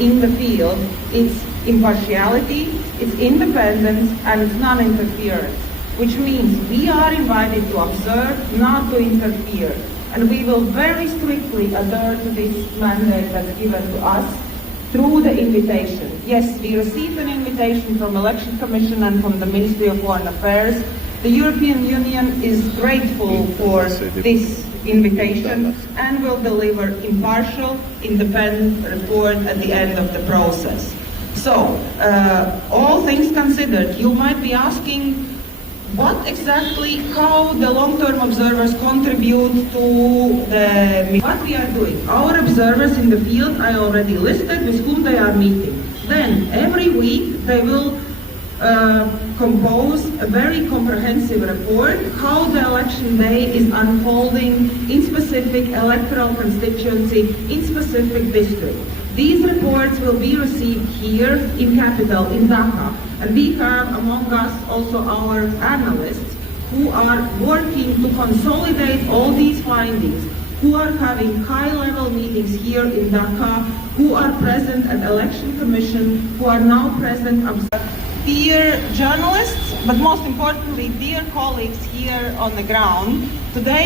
in the field, it's impartiality, it's independence, and it's non-interference, which means we are invited to observe, not to interfere. And we will very strictly adhere to this mandate that's given to us through the invitation. Yes, we received an invitation from Election Commission and from the Ministry of Foreign Affairs. The European Union is grateful for this invitation and will deliver impartial, independent report at the end of the process. So, all things considered, you might be asking what exactly, how the long-term observers contribute to what we are doing. Our observers in the field, I already listed with whom they are meeting. Then, every week, they will compose a very comprehensive report how the election day is unfolding in specific electoral constituency, in specific district. These reports will be received here in capital, in Dhaka, and we have among us also our analysts who are working to consolidate all these findings, who are having high-level meetings here in Dhaka, who are present at Election Commission, who are now present. Dear journalists, but most importantly, dear colleagues here on the ground, today